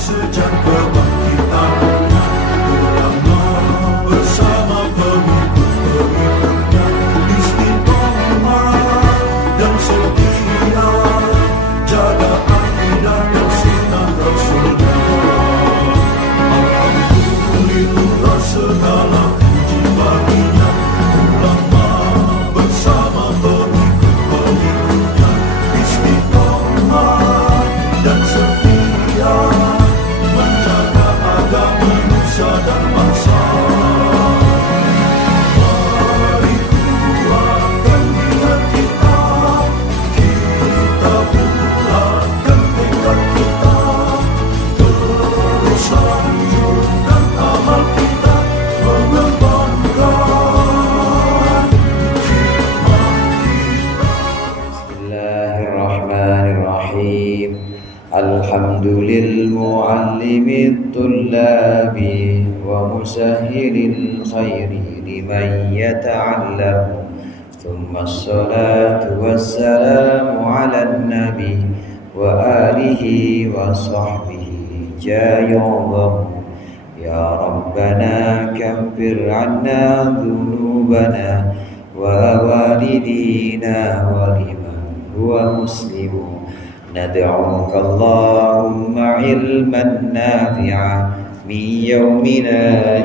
sejak kebangkitan ulama bersama pengikut-pengikutnya istiqomah dan setia jaga akidah dan sunnah Rasulullah. Alhamdulillah segala puji baginya ulama bersama pengikut-pengikutnya istiqomah dan setia menjaga agama nusa dan bangsa. Mari kuatkan niat kita, kita bulatkan tekad kita, terus lanjutkan amal kita, mengembangkan hikmah kita. Bismillahirrahmanirrahim. Alhamdulil muallimit tullabi wa musahhilil khairi liman yata'allam. Thumma assalatu wassalamu ala nabi wa alihi wa sahbihi jayallahu. Ya Rabbana kaffir anna dhunubana wa walidina wa liman huwa muslimun. ندعوك اللهم علما نافعا من يومنا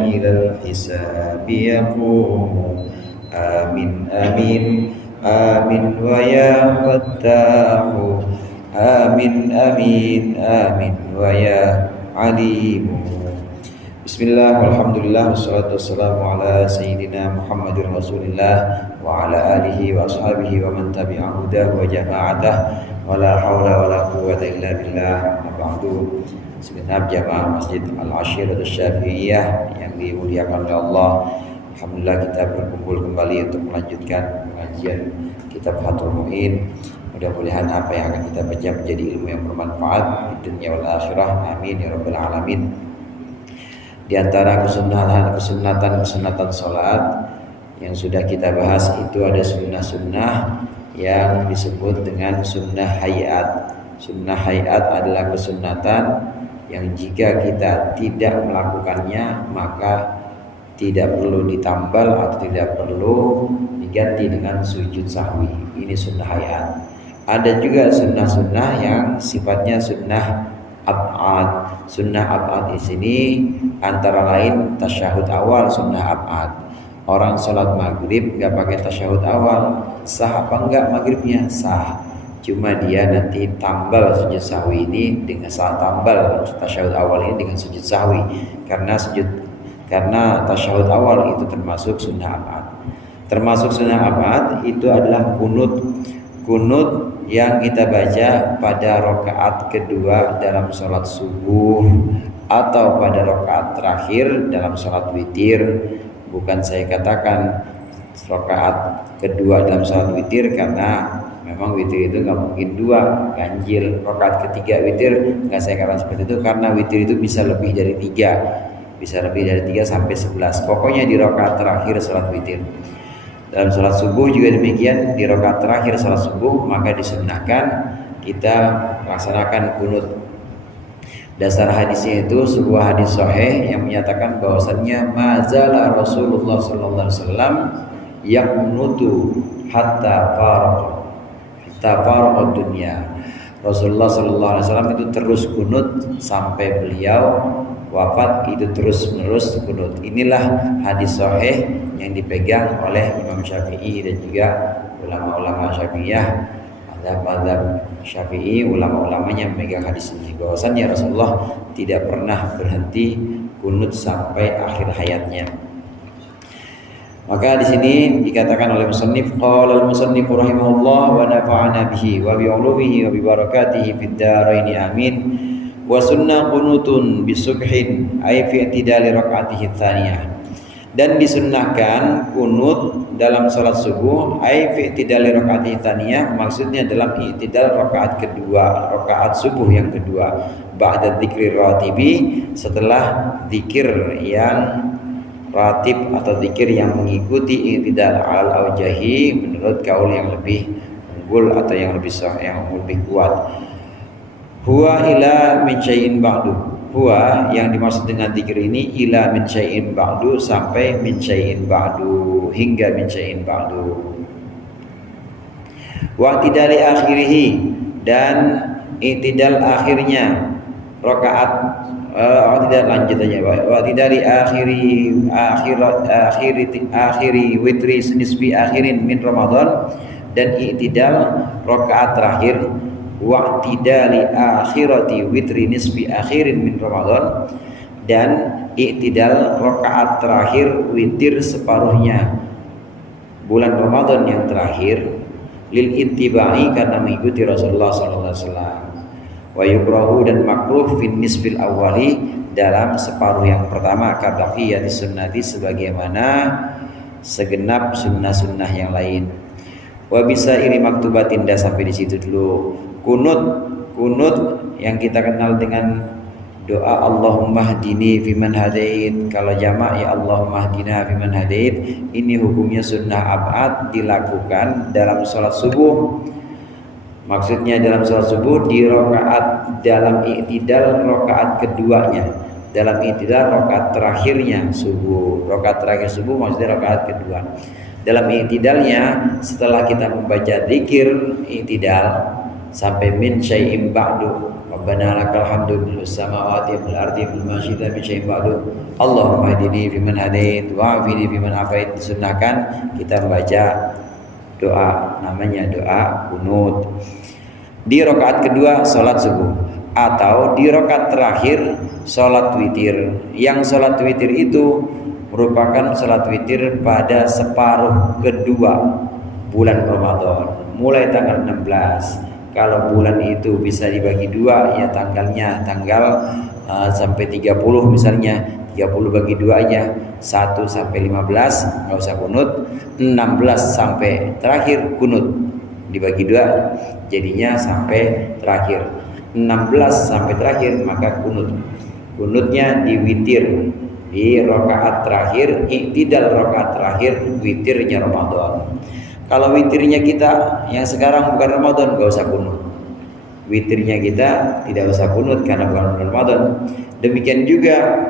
إلى الحساب يقوم. آمين آمين آمين ويا فتاح. آمين آمين آمين ويا عليم. Bismillah, walhamdulillah, wassalatu wassalamu ala sayyidina Muhammadir Rasulillah wa ala alihi wa ashabihi wa man tabi'ahu wa jama'atah wa la hawla wa la quwwata illa billah. Ba'du. Segenap jamaah Masjid Al-Ashirah Syafi'iyah yang dimuliakan oleh Allah, alhamdulillah kita berkumpul kembali untuk melanjutkan pengajian kitab Fathul Mu'in. Mudah-mudahan apa yang akan kita baca menjadi ilmu yang bermanfaat di dunia wal akhirah. Amin ya rabbal alamin. Di antara kesunatan salat yang sudah kita bahas itu ada sunnah-sunnah yang disebut dengan sunnah hayat. Sunnah hayat adalah kesunatan yang jika kita tidak melakukannya maka tidak perlu ditambal atau tidak perlu diganti dengan sujud sahwi. Ini sunnah hayat. Ada juga sunnah-sunnah yang sifatnya sunnah ab'ad. Sunnah ab'ad di sini antara lain tasyahud awal sunnah ab'ad. Orang sholat maghrib nggak pakai tasyahud awal, sah apa enggak maghribnya? Sah. Cuma dia nanti tambal sujud sahwi ini dengan tambal tasyahud awal ini dengan sujud sahwi karena tasyahud awal itu termasuk sunnah ab'ad. Termasuk sunnah ab'ad itu adalah kunut yang kita baca pada rakaat kedua dalam sholat subuh atau pada rakaat terakhir dalam sholat witir. Bukan saya katakan rakaat kedua dalam sholat witir karena memang witir itu nggak mungkin dua, ganjil. Rakaat ketiga witir nggak saya katakan seperti itu karena witir itu bisa lebih dari 3, bisa lebih dari 3 sampai 11. Pokoknya di rakaat terakhir sholat witir. Dalam sholat subuh juga demikian, di rakaat terakhir sholat subuh maka disunnahkan kita laksanakan kunut. Dasar hadisnya itu sebuah hadis sahih yang menyatakan bahwasannya mazala Rasulullah sallallahu alaihi wasallam yaqnutu hatta faraq dunya. Rasulullah sallallahu alaihi wasallam itu terus kunut sampai beliau wafat, itu terus-menerus kunut. Inilah hadis sahih yang dipegang oleh Imam Syafi'i dan juga ulama-ulama Syafi'iyah, mazhab Syafi'i, ulama-ulamanya memegang hadis ini bahwasannya Rasulullah tidak pernah berhenti kunut sampai akhir hayatnya. Maka di sini dikatakan oleh musannif, qala al-musannif rahimahullah wa nafa'ana bihi wa bi ulumihi wa bi barakatihi fid dharain amin. Wa sunnah qunutun bisubhin ay fi i'tidali rakaatihi tsaniyah. Dan disunnahkan kunut dalam salat subuh ay fi i'tidali rakaatihi tsaniyah, maksudnya dalam i'tidal rakaat kedua, rakaat subuh yang kedua, ba'da dzikri ratibi, setelah zikir yang ratib atau zikir yang mengikuti i'tidal al aujahi menurut kaul yang lebih unggul atau yang lebih sah, yang lebih kuat. Huwa ila min syai'in ba'du. huwa yang dimaksud dengan dzikir ini ila min syai'in ba'du sampai min syai'in ba'du hingga min syai'in ba'du. Wa tidali akhirih dan itidal akhirnya rakaat tidak lanjut aja wa tidali akhiri witri nisbi akhirin min Ramadan dan itidal rakaat terakhir wa tidali akhirati witri nisbi akhirin min Ramadan dan itidal rakaat terakhir witir separuhnya bulan Ramadan yang terakhir lil ittiba'i karena mengikuti Rasulullah sallallahu alaihi wasallam. Wa yukrahu dan makruh fin nisfil awwali dalam separuh yang pertama kabaqiyati sunnati sebagaimana segenap sunnah-sunnah yang lain. Wa bisa iri maktubatin dah sampai di situ dulu. Kunut yang kita kenal dengan doa Allahumma hdini fiman hadait. Kalau jamak ya Allahumma hdina fiman hadait. Ini hukumnya sunnah ab'ad dilakukan dalam sholat subuh. Maksudnya dalam sholat subuh di rakaat dalam i'tidal rakaat keduanya, dalam i'tidal rakaat terakhirnya subuh. Rakaat terakhir subuh maksudnya rakaat kedua. Dalam i'tidalnya setelah kita membaca zikir i'tidal sampai min syai'in ba'du Rabbana lakal hamdu bil samawati wal ardi bil masyita min syai'in ba'du Allahumma hdini fiman hadait wa afini fiman afait. Disunnahkan kita membaca doa namanya doa kunut di rakaat kedua sholat subuh atau di rakaat terakhir sholat witir. Yang sholat witir itu merupakan sholat witir pada separuh kedua bulan Ramadan mulai tanggal 16. Kalau bulan itu bisa dibagi dua ya tanggalnya tanggal sampai 30 misalnya 30 bagi 2 aja 1 sampai 15 nggak usah kunut, 16 sampai terakhir kunut dibagi 2 jadinya sampai terakhir 16 sampai terakhir maka kunutnya di witir di rakaat terakhir i'tidal rakaat terakhir witirnya Ramadan. Kalau witirnya kita yang sekarang bukan Ramadan nggak usah kunut, witirnya kita tidak usah kunut karena bukan Ramadan. Demikian juga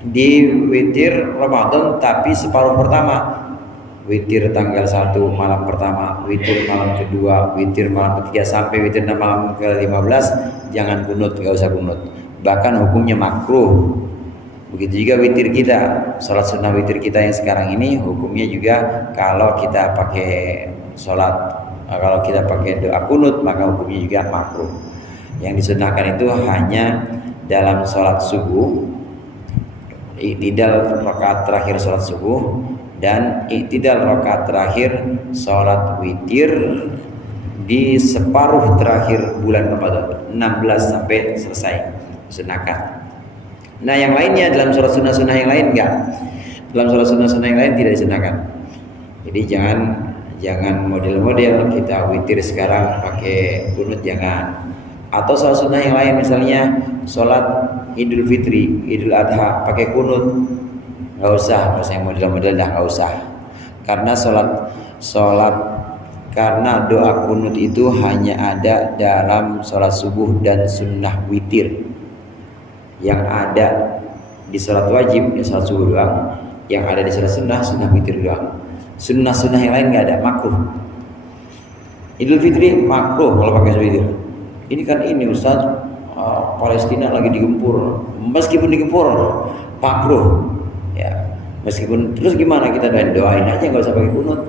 di witir Ramadan tapi separuh pertama, witir tanggal 1 malam pertama, witir malam kedua, witir malam ketiga sampai witir malam ke-15 jangan kunut, gak usah kunut, bahkan hukumnya makruh. Begitu juga witir kita, sholat sunnah witir kita yang sekarang ini hukumnya juga kalau kita pakai sholat, kalau kita pakai doa kunut maka hukumnya juga makruh. Yang disunnahkan itu hanya dalam sholat subuh, i'tidal rakaat terakhir sholat subuh dan i'tidal rakaat terakhir sholat witir di separuh terakhir bulan Ramadan 16 sampai selesai sunahkan. Nah yang lainnya dalam sholat sunnah-sunnah yang lain enggak, dalam sholat sunnah-sunnah yang lain tidak disunahkan. Jadi jangan model-model kita witir sekarang pakai kunut, jangan. Atau sholat sunnah yang lain misalnya sholat Idul Fitri, Idul Adha pakai kunut, nggak usah yang model-model dah nggak usah. Karena karena doa kunut itu hanya ada dalam sholat subuh dan sunnah witir. Yang ada di sholat wajib ya sholat subuh doang, yang ada di sholat sunnah witir doang. Sunnah yang lain nggak ada, makruh. Idul Fitri makruh kalau pakai witir. Ini kan ini Ustaz, Palestina lagi digempur, meskipun digempur makruh ya, meskipun terus gimana kita doain aja, nggak usah pakai kunut,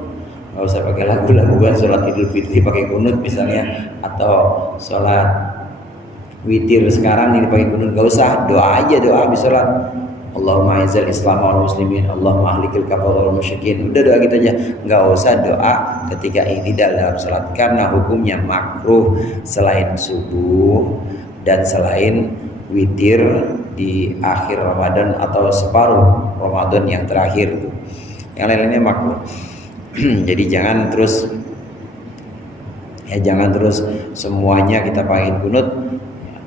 nggak usah pakai lagu-lagu kan sholat Idul Fitri pakai kunut misalnya, atau sholat witir sekarang ini pakai kunut, nggak usah, doa aja, doa habis sholat Allahumma izzal Islam wal muslimin Allahumma ahlikil kafar wal musyrikin, udah doa gitu aja, nggak usah doa ketika i'tidal dalam sholat karena hukumnya makruh selain subuh dan selain witir di akhir Ramadan atau separuh Ramadan yang terakhir tuh. Yang lain-lainnya makruh. Jadi jangan terus semuanya kita pakai kunut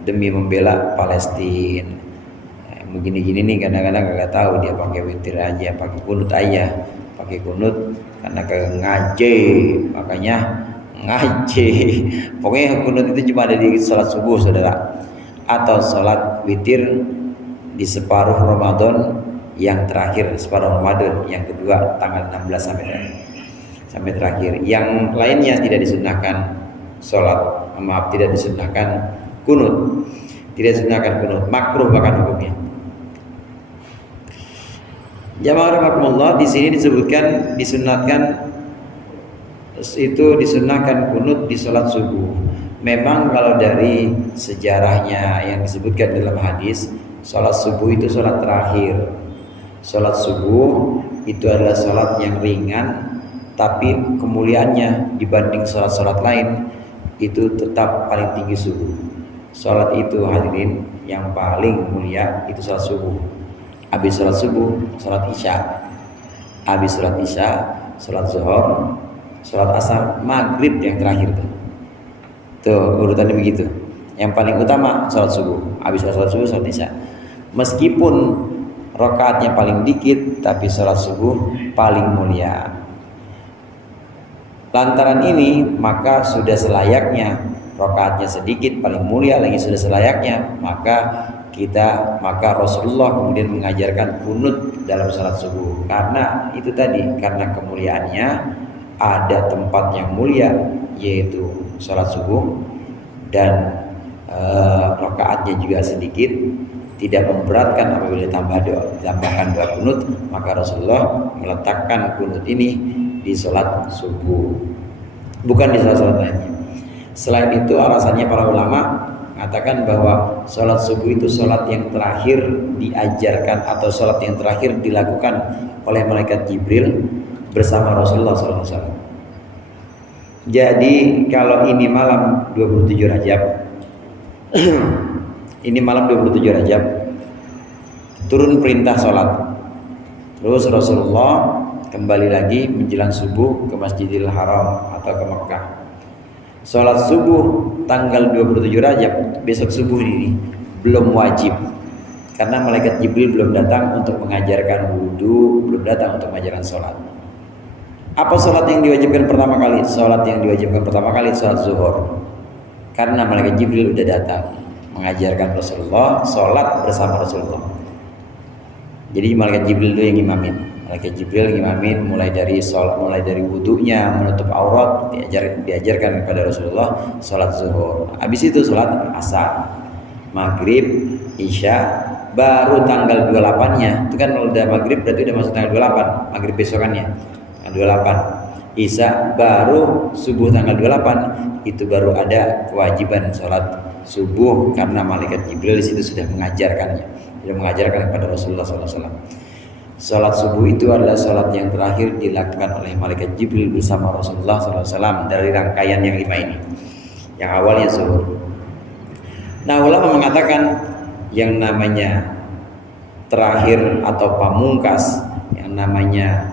demi membela Palestina. Begini-gini nih kadang-kadang nggak tahu dia pakai witir aja, pakai kunut aja, pakai kunut karena kagak ngaji, makanya ngaji. Pokoknya kunut itu cuma ada di sholat subuh, saudara. atau sholat witir di separuh Ramadan yang terakhir, separuh Ramadan yang kedua tanggal 16 sampai terakhir. Yang lainnya tidak disunnahkan tidak disunnahkan kunut, makruh bahkan hukumnya. Jamaah rahimakumullah, di sini disebutkan disunahkan kunut di sholat subuh. Memang kalau dari sejarahnya yang disebutkan dalam hadis, sholat subuh itu sholat terakhir. Sholat subuh itu adalah sholat yang ringan, tapi kemuliaannya dibanding sholat-sholat lain itu tetap paling tinggi subuh. Sholat itu hadirin yang paling mulia itu sholat subuh. Habis sholat subuh, sholat isya. Habis sholat isya, sholat zuhur, sholat asar, maghrib yang terakhir tuh urutannya begitu. Yang paling utama sholat subuh. Habis sholat subuh, sholat isya. Meskipun rakaatnya paling dikit, tapi sholat subuh paling mulia. Lantaran ini maka sudah selayaknya, rakaatnya sedikit paling mulia lagi, sudah selayaknya maka Rasulullah kemudian mengajarkan kunut dalam salat subuh. Karena itu tadi, karena kemuliaannya, ada tempat yang mulia yaitu salat subuh, dan rakaatnya juga sedikit, tidak memberatkan apabila ditambahkan doa kunut, maka Rasulullah meletakkan kunut ini di sholat subuh, bukan di sholat lainnya. Selain itu, alasannya para ulama mengatakan bahwa sholat subuh itu sholat yang terakhir diajarkan atau sholat yang terakhir dilakukan oleh malaikat Jibril bersama Rasulullah SAW. Jadi kalau ini malam 27 Rajab ini malam 27 Rajab turun perintah sholat, terus Rasulullah kembali lagi menjelang subuh ke Masjidil Haram atau ke Mekah. Sholat subuh tanggal 27 Rajab, besok subuh ini belum wajib, karena malaikat Jibril belum datang untuk mengajarkan wudhu, belum datang untuk mengajarkan sholat. Apa sholat yang diwajibkan pertama kali? Sholat yang diwajibkan pertama kali sholat zuhur, karena malaikat Jibril sudah datang mengajarkan Rasulullah sholat bersama Rasulullah. Jadi malaikat Jibril itu yang imamin. Malaikat Jibril ngimamin mulai dari wudunya, menutup aurat, diajarkan kepada Rasulullah sholat zuhur. Habis itu sholat asar, maghrib, isya, baru tanggal 28-nya. Itu kan kalau udah maghrib berarti udah masuk tanggal 28, maghrib besokannya tanggal 28. Isya baru subuh tanggal 28, itu baru ada kewajiban sholat subuh, karena malaikat Jibril di situ sudah mengajarkannya, sudah mengajarkan kepada Rasulullah SAW. Salat subuh itu adalah salat yang terakhir dilakukan oleh malaikat Jibril bersama Rasulullah SAW dari rangkaian yang 5 ini. Yang awalnya zuhur. Nah, ulama mengatakan yang namanya terakhir atau pamungkas, yang namanya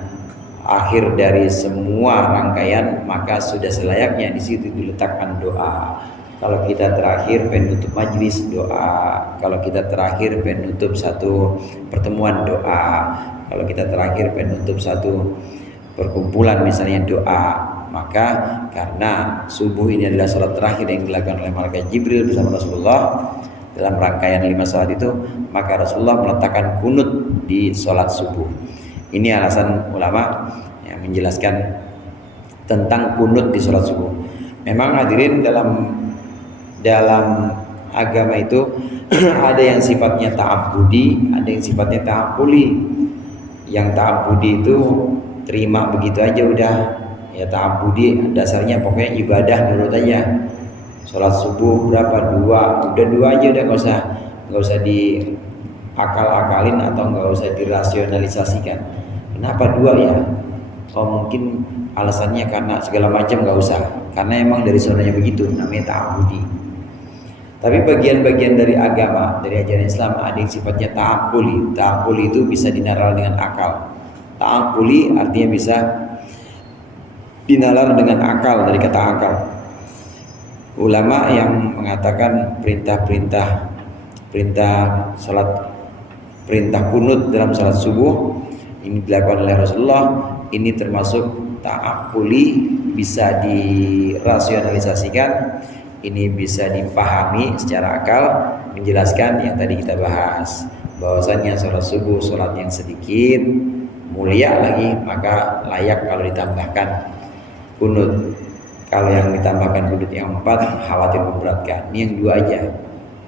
akhir dari semua rangkaian, maka sudah selayaknya di situ diletakkan doa. Kalau kita terakhir penutup majlis, doa. Kalau kita terakhir penutup satu pertemuan, doa. Kalau kita terakhir penutup satu perkumpulan misalnya, doa. Maka karena subuh ini adalah salat terakhir yang dilakukan oleh malaikat Jibril bersama Rasulullah dalam rangkaian 5 salat itu, maka Rasulullah meletakkan kunut di salat subuh. Ini alasan ulama yang menjelaskan tentang kunut di salat subuh. Memang hadirin, dalam agama itu ada yang sifatnya ta'abbudi, ada yang sifatnya ta'abbuli. Yang ta'abbudi itu terima begitu aja udah, ya ta'abbudi dasarnya pokoknya ibadah menurut aja. Sholat subuh berapa? 2, udah 2 aja, udah nggak usah diakal-akalin atau nggak usah dirasionalisasikan. Kenapa 2 ya? Oh mungkin alasannya karena segala macam, nggak usah, karena emang dari sonanya begitu, namanya ta'abbudi. Tapi bagian-bagian dari agama, dari ajaran Islam ada yang sifatnya ta'aqquli. Ta'aqquli itu bisa dinalar dengan akal. Ta'aqquli artinya bisa dinalar dengan akal, dari kata akal. Ulama yang mengatakan perintah kunut dalam salat subuh ini dilakukan oleh Rasulullah, ini termasuk ta'aqquli, bisa dirasionalisasikan, ini bisa dipahami secara akal, menjelaskan yang tadi kita bahas, bahwasannya sholat subuh sholat yang sedikit, mulia lagi, maka layak kalau ditambahkan kunut. Kalau yang ditambahkan kunut yang 4 khawatir memberatkan. Ini yang 2 aja.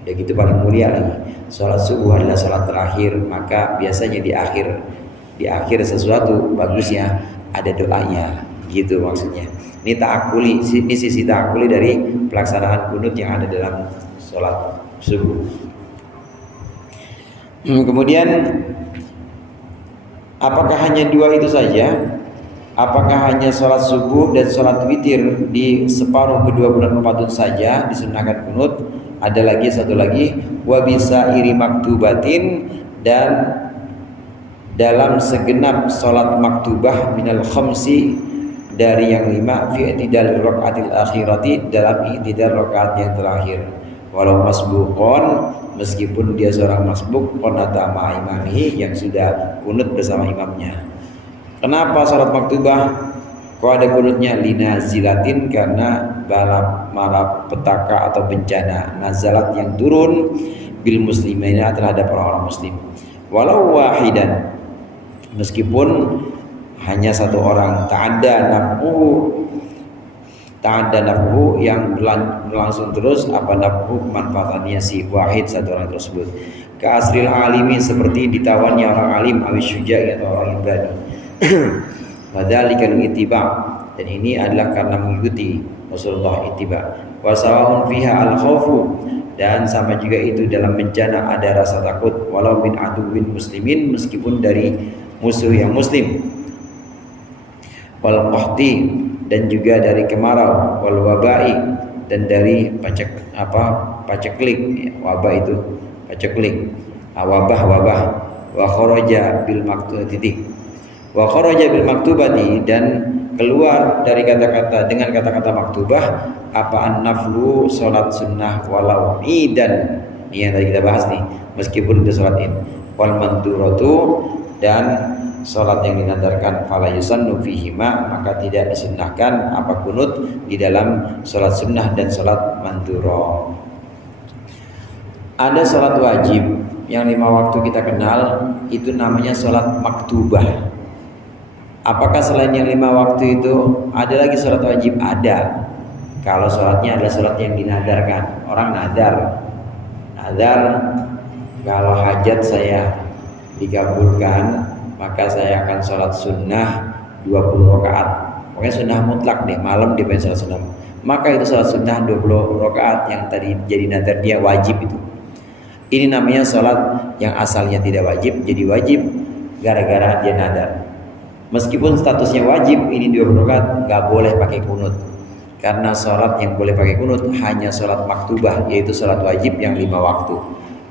Udah gitu paling mulia lagi. Sholat subuh adalah sholat terakhir, maka biasanya di akhir sesuatu bagusnya ada doanya, gitu maksudnya. Ini ta'akuli, ini sisi ta'akuli dari pelaksanaan kunut yang ada dalam sholat subuh. Kemudian apakah hanya 2 itu saja? Apakah hanya sholat subuh dan sholat witir di separuh kedua bulan Ramadan saja disunahkan kunut? Ada lagi satu lagi, wa bisa iri maktubatin, dan dalam segenap sholat maktubah minal khamsi, dari yang 5, fi i'tidal rakaatil akhirati, dalam i'tidal rakaat yang terakhir. Walau masbuqon, meskipun dia seorang masbuk, qanata ma'a imamihi, yang sudah kunut bersama imamnya. Kenapa sholat maktubah kok ada kunutnya? Linazilatin, karena bala petaka atau bencana, nazalat yang turun bil muslimina terhadap orang-orang muslim. Walau wahidan, meskipun hanya satu orang, ta'adda naf'u yang berlangsung terus, apa naf'u manfaatannya si wahid, satu orang tersebut. Ka asril alimi, seperti ditawannya orang alim, awis syuja'i atau orang yang berani. Wadzalikal ittiba, dan ini adalah karena mengikuti Rasulullah ittiba. Wa sawa'un fiha al khaufu, dan sama juga itu dalam bencana ada rasa takut, walau min aduwin muslimin, meskipun dari musuh yang muslim. Wal qahti, dan juga dari kemarau, wal wabai, dan dari paceklik, wabah itu paceklik, wabah. Wa kharaja bil wa kharaja bil maktubati, dan keluar dari kata-kata dengan kata-kata maktubah apa an-naflu, salat sunnah, walau idan, ini yang tadi kita bahas nih, meskipun itu salat id. Wal manduratu, dan salat yang dinadarkan, fala yusannu fihima, maka tidak disunnahkan apa kunut di dalam salat sunnah dan salat manduro. Ada salat wajib yang 5 waktu kita kenal, itu namanya salat maktubah. Apakah selain yang 5 waktu itu ada lagi sholat wajib? Ada. Kalau sholatnya adalah sholat yang dinadarkan. Orang nadar, kalau hajat saya dikabulkan, maka saya akan sholat sunnah 20 rakaat. Pokoknya sunnah mutlak deh, malam dia pengen sholat sunnah. Maka itu sholat sunnah 20 rakaat yang tadi jadi nadar dia wajib itu. Ini namanya sholat yang asalnya tidak wajib jadi wajib gara-gara dia nadar. Meskipun statusnya wajib, ini 20 rakaat nggak boleh pakai kunut. Karena sholat yang boleh pakai kunut hanya sholat maktubah, yaitu sholat wajib yang 5 waktu.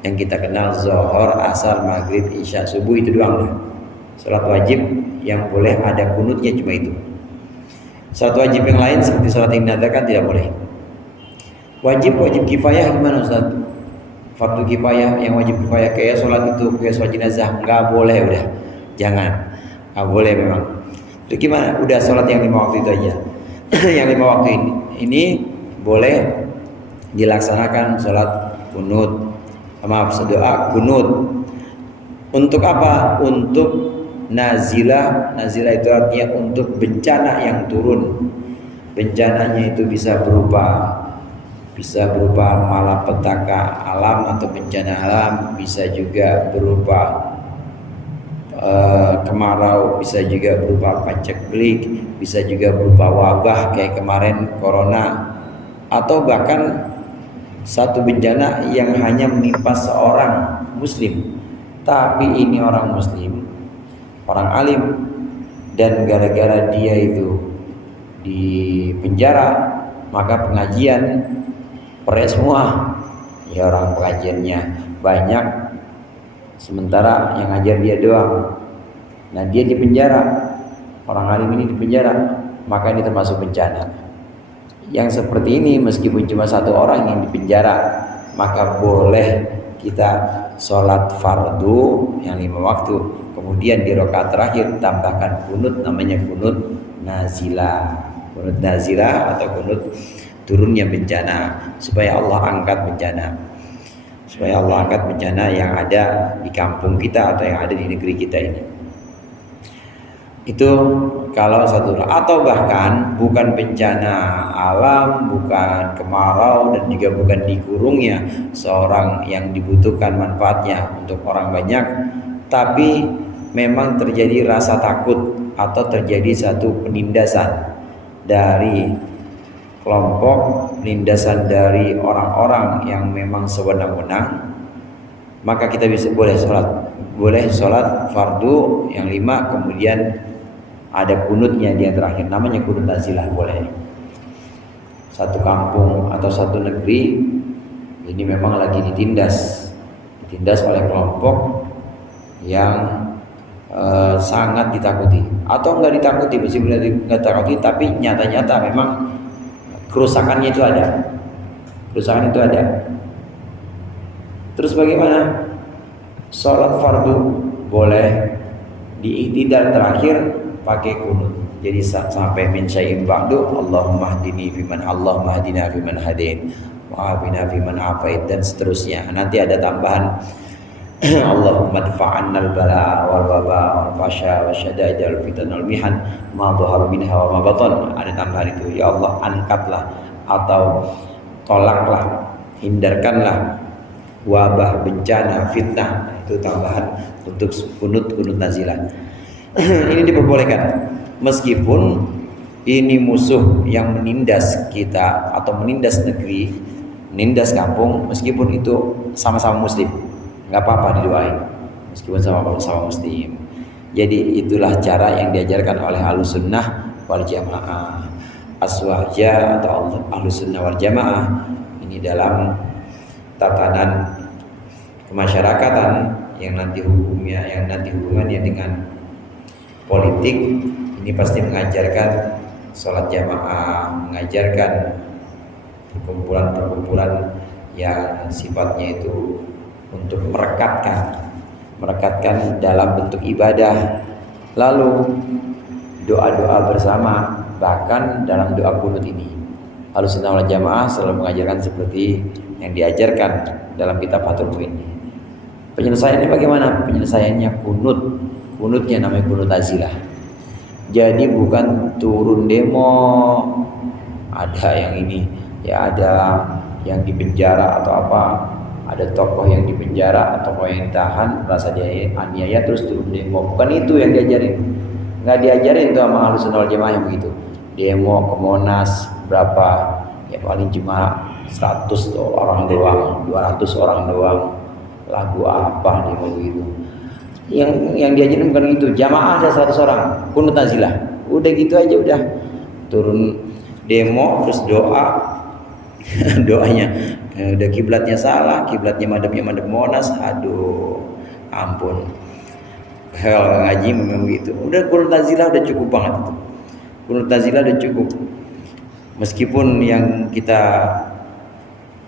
Yang kita kenal zuhur, asar, maghrib, isya, subuh, itu doang lah. Sholat wajib yang boleh ada kunutnya cuma itu. Sholat wajib yang lain seperti sholat yang dinadarkan tidak boleh. Wajib kifayah gimana Ustaz? Fardu kifayah, yang wajib kifayah kayak sholat itu, kayak sholat jenazah, nggak boleh, udah, jangan. Boleh memang. Itu gimana? Udah sholat yang 5 waktu itu aja. Yang 5 waktu ini boleh dilaksanakan sholat kunut. Doa kunut. Untuk apa? Untuk nazilah. Nazilah itu artinya untuk bencana yang turun. Bencananya itu bisa berupa malapetaka alam atau bencana alam, bisa juga berupa kemarau, bisa juga berupa paceklik, bisa juga berupa wabah kayak kemarin corona, atau bahkan satu bencana yang hanya menimpa seorang muslim, tapi ini orang muslim, orang alim, dan gara-gara dia itu di penjara, maka pengajian perek semua, ya orang pengajiannya banyak, sementara yang ngajar dia doang. Nah dia di penjara, orang alim ini di penjara, maka ini termasuk bencana. Yang seperti ini meskipun cuma satu orang yang di penjara, maka boleh kita sholat fardu yang 5 waktu, kemudian di rakaat terakhir tambahkan kunut, namanya kunut nazilah. Kunut nazilah atau kunut turunnya bencana, supaya Allah angkat bencana, supaya Allah angkat bencana yang ada di kampung kita atau yang ada di negeri kita ini. Itu kalau satu, atau bahkan bukan bencana alam, bukan kemarau, dan juga bukan dikurungnya seorang yang dibutuhkan manfaatnya untuk orang banyak, tapi memang terjadi rasa takut atau terjadi satu penindasan dari kelompok, penindasan dari orang-orang yang memang sewenang-wenang, maka kita bisa boleh sholat fardu yang 5, kemudian ada kunutnya di yang terakhir, namanya kunut nazilah, boleh. Satu kampung atau satu negeri ini memang lagi ditindas oleh kelompok yang sangat ditakuti, atau enggak ditakuti, meskipun enggak ditakuti, tapi nyata-nyata memang kerusakannya itu ada. Terus bagaimana? Sholat fardu boleh, di iktidal terakhir pakai kunut. Jadi sampai min syai'in ba'du, Allahumma hdini Allahumma hdina fiman hadain, wa afina fiman afait, dan seterusnya. Nanti ada tambahan Allahumma dfa'anna al-bala wal waba wal fasha wa syada'id wal fitan wal mihan ma dhahara minha wa ma batan. Ada tambahan itu, ya Allah angkatlah atau tolaklah, hindarkanlah wabah, bencana, fitnah. Itu tambahan untuk kunut nazilah. Ini diperbolehkan meskipun ini musuh yang menindas kita atau menindas negeri, menindas kampung, meskipun itu sama-sama muslim, nggak apa-apa didoain meskipun sama-sama muslim. Jadi itulah cara yang diajarkan oleh Ahlus Sunnah wal Jamaah, Aswaja atau Ahlus Sunnah wal Jamaah. Ini dalam tatanan kemasyarakatan yang nanti hubungannya dengan politik, ini pasti mengajarkan sholat jamaah, mengajarkan perkumpulan-perkumpulan yang sifatnya itu untuk merekatkan dalam bentuk ibadah, lalu doa-doa bersama, bahkan dalam doa kunut ini. Ahlussunnah wal Jamaah selalu mengajarkan seperti yang diajarkan dalam kitab Fathul Muin. Penyelesaiannya bagaimana? Penyelesaiannya kunutnya namanya kunut nazilah. Jadi bukan turun demo, ada yang ini, ya ada yang dipenjara atau apa, ada tokoh yang dipenjara atau tokoh yang ditahan merasa dia aniaya terus turun demo. Bukan itu yang diajarin, nggak diajarin tuh sama Ahlussunnah wal Jamaah yang begitu. Demo ke Monas berapa? Ya paling cuma 100 orang doang, 200 orang doang. Lagu apa demo begitu? Yang diajarin bukan itu. Jamaah ada 100 orang, kunut nazilah. Udah gitu aja, udah turun demo terus doa. Doanya udah kiblatnya salah, kiblatnya madhab Monas, aduh ampun, hell ngaji memang begitu. Udah kunut nazilah udah cukup banget itu. Kunut nazilah udah cukup. Meskipun yang kita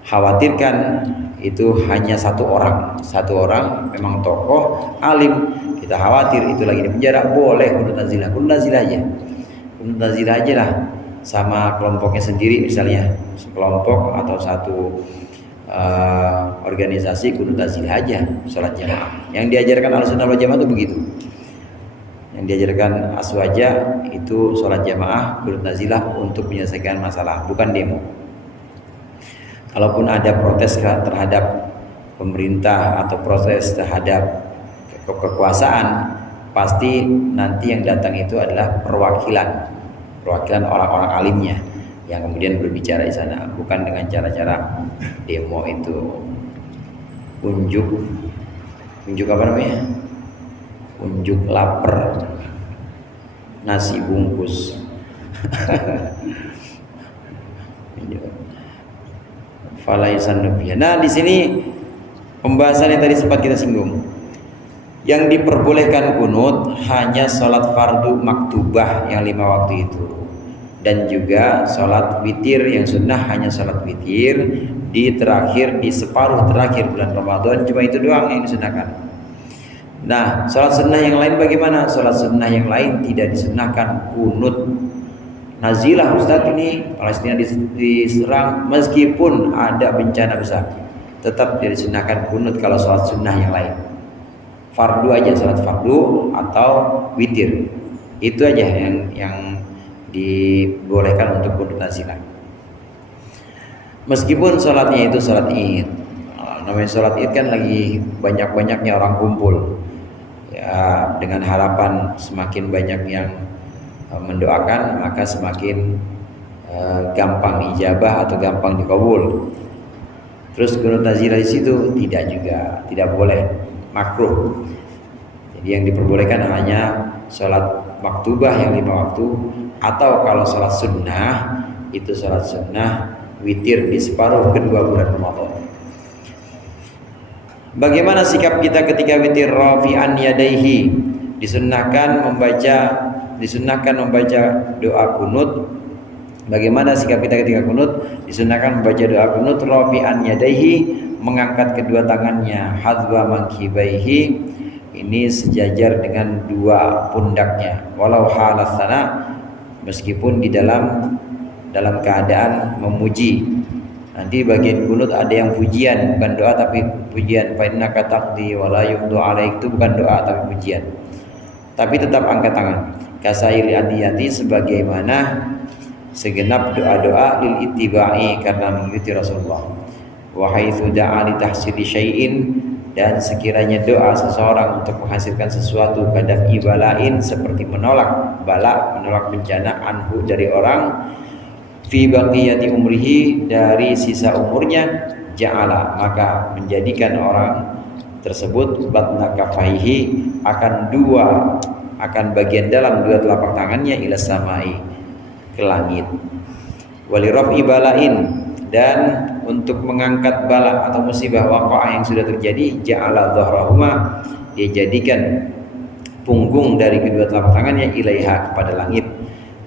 khawatirkan itu hanya satu orang memang tokoh alim, kita khawatir itu lagi di penjara, boleh kunut nazilah aja lah, sama kelompoknya sendiri, misalnya sekelompok atau satu organisasi, kunut nazilah aja, sholat jamaah. Yang diajarkan Ahlussunnah wal Jamaah itu begitu. Yang diajarkan Aswaja itu sholat jamaah, kunut nazilah untuk menyelesaikan masalah, bukan demo. Kalaupun ada protes terhadap pemerintah atau protes terhadap kekuasaan, pasti nanti yang datang itu adalah perwakilan orang-orang alimnya yang kemudian berbicara di sana, bukan dengan cara-cara demo itu. Unjuk apa namanya? Unjuk lapar, nasi bungkus. Nah, di sini pembahasan yang tadi sempat kita singgung. Yang diperbolehkan kunut hanya sholat fardu maktubah yang 5 waktu itu, dan juga sholat witir yang sunnah hanya sholat witir di separuh terakhir bulan Ramadan, cuma itu doang yang disunahkan. Nah, sholat sunnah yang lain bagaimana? Sholat sunnah yang lain tidak disunnahkan kunut nazilah Ustadz, ini Palestina diserang meskipun ada bencana besar, tetap tidak disunahkan kunut kalau sholat sunnah yang lain. Fardu aja, sholat fardu atau witir, itu aja yang dibolehkan untuk kunut nazilah. Meskipun sholatnya itu sholat id, namanya sholat id kan lagi banyak-banyaknya orang kumpul ya, dengan harapan semakin banyak yang mendoakan maka semakin gampang ijabah atau gampang dikabul. Terus kunut nazilah di situ tidak boleh, makruh. Jadi yang diperbolehkan hanya sholat maktubah yang 5 waktu, atau kalau sholat sunnah itu sholat sunnah witir di separuh kedua bulan Ramadan. Bagaimana sikap kita ketika witir? Rafi'an yadaihi, disunahkan membaca doa kunut. Bagaimana sikap kita ketika kunut? Disunahkan membaca doa kunut rafi'an yadaihi, mengangkat kedua tangannya, hadwa mankibaihi, ini sejajar dengan dua pundaknya, walau halasana, meskipun di dalam keadaan memuji. Nanti bagian kunut ada yang pujian, bukan doa tapi pujian. Fa innaka taqdi wa la yuqdu alaik, itu bukan doa tapi pujian. Tapi tetap angkat tangan. Kasairi adiyati, sebagaimana segenap doa-doa lil ittiba'i, karena mengikuti Rasulullah. Wa haitsu da'a li tahsili syai'in, dan sekiranya doa seseorang untuk menghasilkan sesuatu, kadaf ibalain, seperti menolak bala, menolak bencana, anhu, dari orang, fi baqiyati umrihi, dari sisa umurnya, ja'ala, maka menjadikan orang tersebut batna kafaihi, akan bagian dalam dua telapak tangannya, ila samai, ke langit. Wali raf'i balain, dan untuk mengangkat bala atau musibah waqa'a yang sudah terjadi, ja'ala dhahrahuma, dia jadikan punggung dari kedua telapak tangannya ilaiha, kepada langit.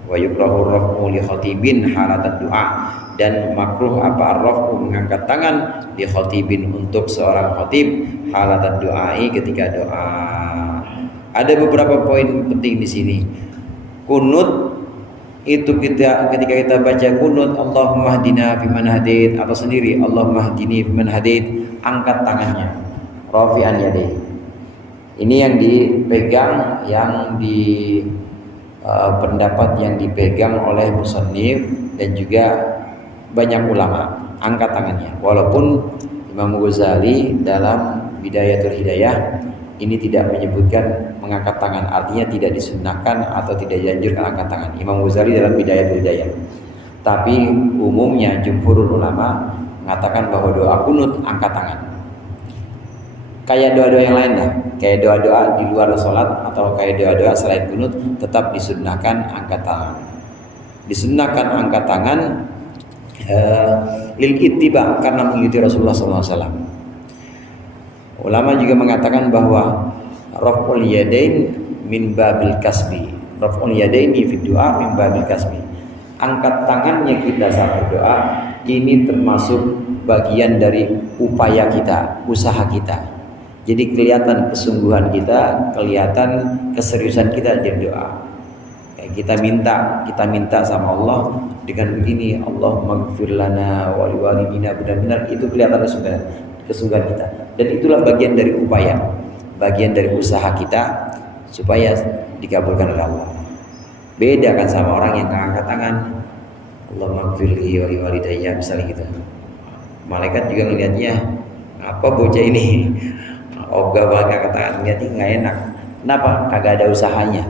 Wa yukrahu raf'u li khatibin halatan du'a, dan makruh ar-raf'u, mengangkat tangan, li khatibin, untuk seorang khatib, halatan du'ai, ketika doa. Ada beberapa poin penting di sini. Kunut itu ketika kita baca kunut, Allahumma hdina fiman hadait, atau sendiri Allahumma hdini fiman hadait, angkat tangannya, rafi'an yadayhi. Ini yang dipegang, yang pendapat yang dipegang oleh musannif dan juga banyak ulama, angkat tangannya. Walaupun Imam Ghazali dalam Bidayatul Hidayah ini tidak menyebutkan mengangkat tangan, artinya tidak disunnahkan atau tidak dianjurkan angkat tangan. Imam Ghazali dalam Bidayatul Hidayah. Tapi umumnya jumhurul ulama mengatakan bahwa doa kunut angkat tangan. Kayak doa-doa yang lain lah, kayak doa-doa di luar sholat atau kayak doa-doa selain kunut, tetap disunnahkan angkat tangan. Disunnahkan angkat tangan lil ittiba, karena mengikuti Rasulullah SAW. Ulama juga mengatakan bahwa raf'ul yadain min babil kasbi, raf'ul yadaini fi du'a min babil kasbi. Angkat tangannya kita saat berdoa ini termasuk bagian dari upaya kita, usaha kita. Jadi kelihatan kesungguhan kita, kelihatan keseriusan kita di doa. Kita minta sama Allah dengan begini, Allahumma ighfir lana wa liwalidina, benar-benar itu kelihatan kesungguhan kita. Dan itulah bagian dari upaya, bagian dari usaha kita supaya dikabulkan oleh Allah. Beda kan sama orang yang angkat tangan, Allahumma ighfir li wa liwalidayya, misalnya gitu. Malaikat juga ngelihatnya, apa bocah ini? Ogah banget angkat tangan, ngeliatnya nggak enak. Kenapa? Kagak ada usahanya.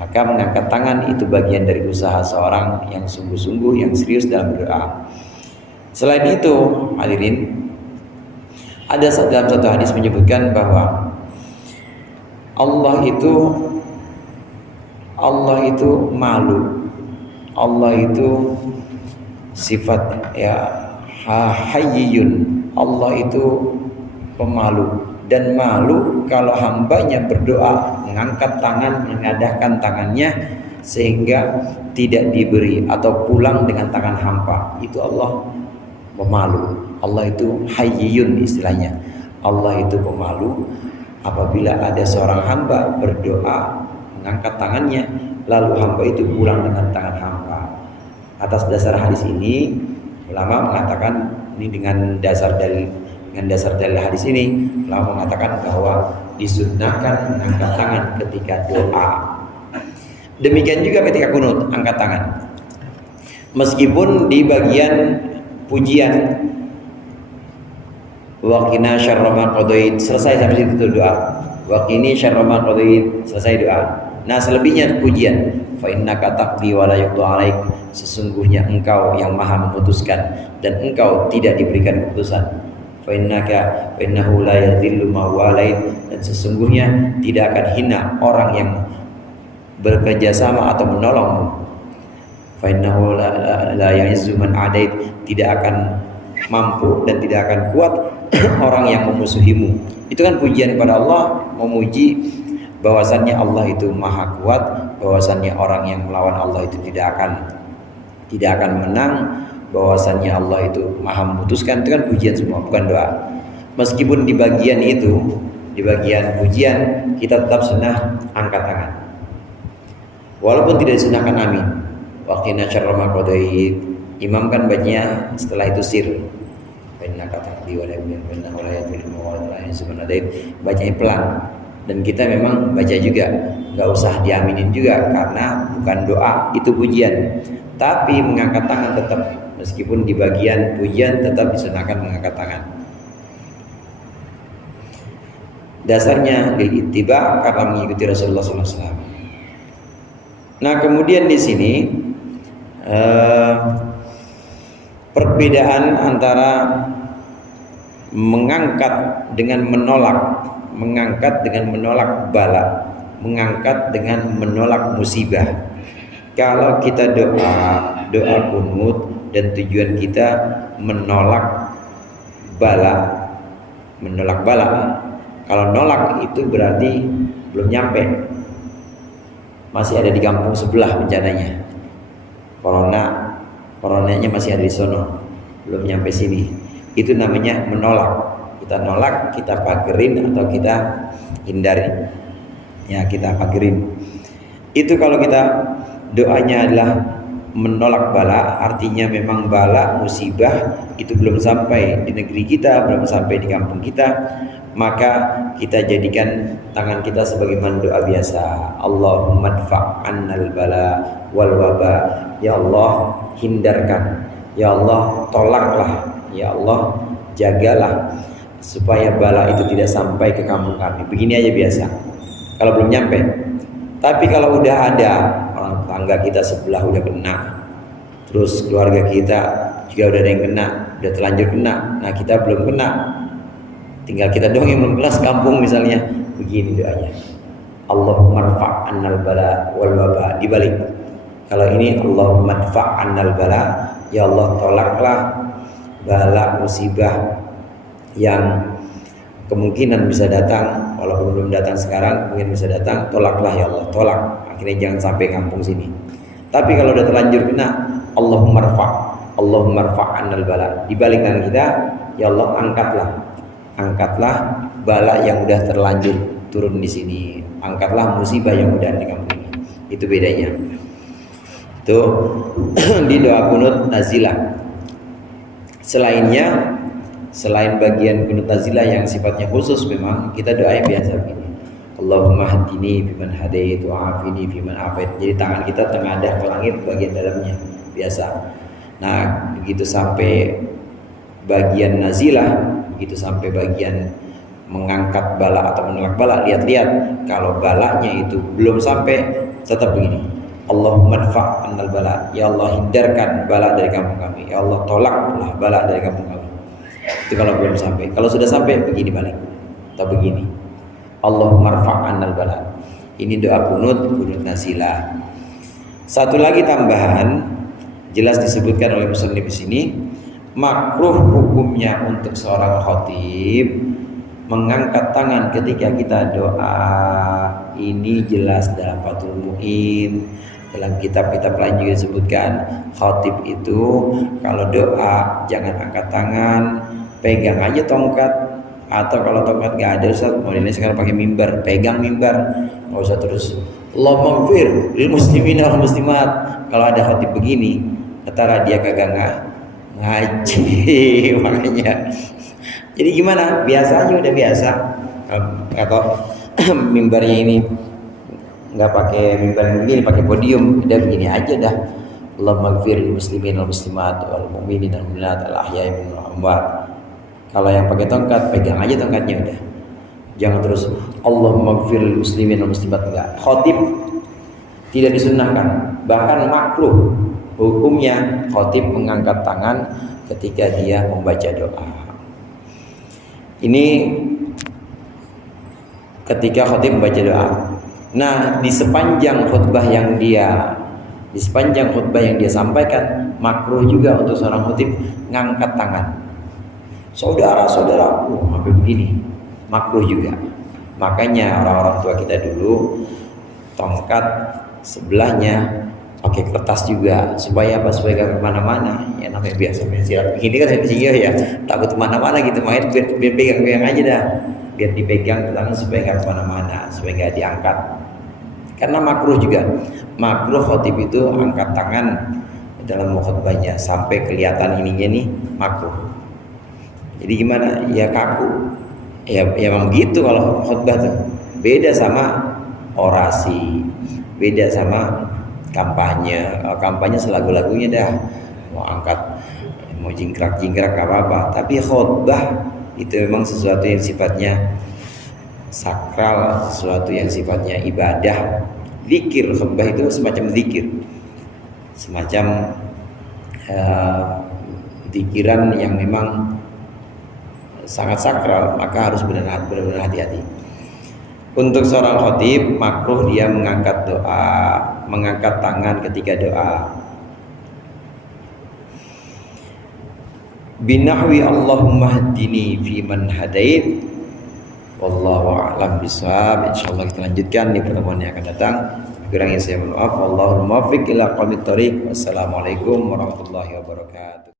Maka mengangkat tangan itu bagian dari usaha seorang yang sungguh-sungguh, yang serius dalam berdoa. Selain itu, hadirin, ada dalam satu hadis menyebutkan bahwa Allah itu malu. Allah itu sifat ya hayyun. Allah itu pemalu, dan malu kalau hambanya berdoa mengangkat tangan, mengadahkan tangannya sehingga tidak diberi atau pulang dengan tangan hampa. Itu Allah pemalu. Allah itu hayyun istilahnya. Allah itu pemalu apabila ada seorang hamba berdoa mengangkat tangannya lalu hamba itu pulang dengan tangan hampa. Atas dasar hadis ini, ulama mengatakan ini dengan dasar dalil hadis ini, ulama mengatakan bahwa disunnahkan mengangkat tangan ketika doa. Demikian juga ketika kunut, angkat tangan. Meskipun di bagian pujian, waqina syarra ma qadait, selesai sampai situ doa. Waqini syarra ma qadait, selesai doa. Nah, selebihnya pujian. Fa innaka taqdi wa la yuqda 'alaik, sesungguhnya engkau yang maha memutuskan dan engkau tidak diberikan keputusan. Fa innahu la yadhillu ma walait, dan sesungguhnya tidak akan hina orang yang bekerja sama atau menolongmu. Fa innahu la ya'izzu man adait, tidak akan mampu dan tidak akan kuat orang yang memusuhimu. Itu kan pujian kepada Allah, memuji bahwasannya Allah itu maha kuat, bahwasannya orang yang melawan Allah itu tidak akan menang, bahwasannya Allah itu maha memutuskan. Itu kan pujian semua, bukan doa. Meskipun di bagian itu, di bagian pujian, kita tetap sunnah angkat tangan, walaupun tidak disunahkan amin. Waqina syarra ma qadait, imam kan bacanya setelah itu sir. Innaka taqdi wa la yadhillu man walait, bacanya pelan. Dan kita memang baca juga, nggak usah diaminin juga karena bukan doa, itu pujian. Tapi mengangkat tangan tetap, meskipun di bagian pujian tetap disunahkan mengangkat tangan. Dasarnya lil ittiba, karena mengikuti Rasulullah SAW. Nah, kemudian di sini perbedaan antara mengangkat dengan menolak, mengangkat dengan menolak bala, mengangkat dengan menolak musibah. Kalau kita doa kunut dan tujuan kita menolak bala, kalau nolak itu berarti belum nyampe, masih ada di kampung sebelah bencananya, coronanya masih ada di sono, belum nyampe sini. Itu namanya menolak. Kita nolak, kita pagerin atau kita hindari. Ya, kita pagerin. Itu kalau kita doanya adalah menolak bala, artinya memang bala, musibah itu belum sampai di negeri kita, belum sampai di kampung kita, maka kita jadikan tangan kita sebagaimana doa biasa. Allahumma dfa'annal bala wal waba. Ya Allah, hindarkan. Ya Allah, tolaklah. Ya Allah, jagalah supaya bala itu tidak sampai ke kampung kami. Begini aja biasa kalau belum nyampe. Tapi kalau udah ada orang tetangga kita sebelah udah kena, terus keluarga kita juga udah ada yang kena, udah terlanjur kena, nah kita belum kena, tinggal kita doang yang belum kena kampung misalnya. Begini doanya, Allahumma rfa'annal bala wal waba. Dibalik, kalau ini Allahumma rfa'annal bala, ya Allah tolaklah bala, musibah yang kemungkinan bisa datang, walaupun belum datang sekarang, mungkin bisa datang. Tolaklah ya Allah, tolak, akhirnya jangan sampai kampung sini. Tapi kalau udah terlanjur kena, Allahumma rfa'annal bala. Dibalik tangan kita, ya Allah angkatlah bala yang udah terlanjur turun di sini, angkatlah musibah yang udah di kampung ini. Itu bedanya. Itu di doa kunut nazilah. Selain bagian kunut nazilah yang sifatnya khusus, memang kita doanya biasa begini. Allahumma hadini fiman hadait wa afini fiman afait. Jadi tangan kita tengadah ke langit bagian dalamnya biasa. Nah, begitu sampai bagian nazilah, begitu sampai bagian mengangkat bala atau menolak bala, lihat-lihat kalau balanya itu belum sampai, tetap begini. Allahumma dfa'annal bala. Ya Allah, hindarkan bala dari kampung kami. Ya Allah, tolaklah bala dari kampung kami. Itu kalau belum sampai. Kalau sudah sampai, begini balik atau begini. Allahumma rfa'annal bala. Ini doa kunut nazilah. Satu lagi tambahan, jelas disebutkan oleh musannif di sini, makruh hukumnya untuk seorang khatib mengangkat tangan ketika kita doa. Ini jelas dalam Fathul Mu'in. Dalam kitab-kitab lain juga disebutkan, khatib itu kalau doa jangan angkat tangan, pegang aja tongkat. Atau kalau tongkat gak ada, Ustaz, mau ini sekarang pakai mimbar, pegang mimbar, nggak usah terus Allahumma ighfir lil muslimina wal muslimat. Kalau ada khatib begini, antara dia kagak ngaji makanya. Jadi gimana? Biasa aja, udah biasa. Atau mimbarnya ini nggak pakai mimbar begini, pakai podium, udah begini aja dah. Allahumma ighfir lil muslimin wal muslimat wal mu'minin wal mu'minat al ahya'i minhum wal amwat. Kalau yang pakai tongkat, pegang aja tongkatnya udah. Jangan terus Allahumma ighfir lil muslimin wal muslimat, enggak. Khotib tidak disunnahkan, bahkan makruh hukumnya khotib mengangkat tangan ketika dia membaca doa. Ini ketika khotib membaca doa. Nah, di sepanjang khutbah yang dia sampaikan, makruh juga untuk seorang khotib ngangkat tangan. Saudara-saudaraku, sampai begini, makruh juga. Makanya orang-orang tua kita dulu tongkat sebelahnya pakai kertas juga, supaya apa? Supaya gak kemana-mana. Ya namanya biasa silat begini kan ya, takut kemana-mana gitu, main biar pegang aja dah, biar dipegang tangan supaya gak kemana-mana, supaya gak diangkat. Karena makruh juga, makruh khotib itu angkat tangan dalam khutbahnya sampai kelihatan ininya nih, makruh. Jadi gimana? Ya kaku. Ya memang gitu kalau khutbah tuh. Beda sama orasi, beda sama kampanye. Kampanye selagu-lagunya dah, mau angkat, mau jingkrak-jingkrak apa-apa. Tapi khutbah itu memang sesuatu yang sifatnya sakral, sesuatu yang sifatnya ibadah. Zikir, khutbah itu semacam zikir, semacam zikiran yang memang sangat sakral, maka harus benar-benar hati-hati. Untuk seorang khotib makruh dia mengangkat tangan ketika doa. Binahwi Allahumma hdini fi man hadait. Wallahu a'lam bishawab. Insyaallah kita lanjutkan di pertemuan yang akan datang. Kurangnya saya mohon maaf. Wallahul muwaffiq ila aqwamit thoriq. Wassalamualaikum warahmatullahi wabarakatuh.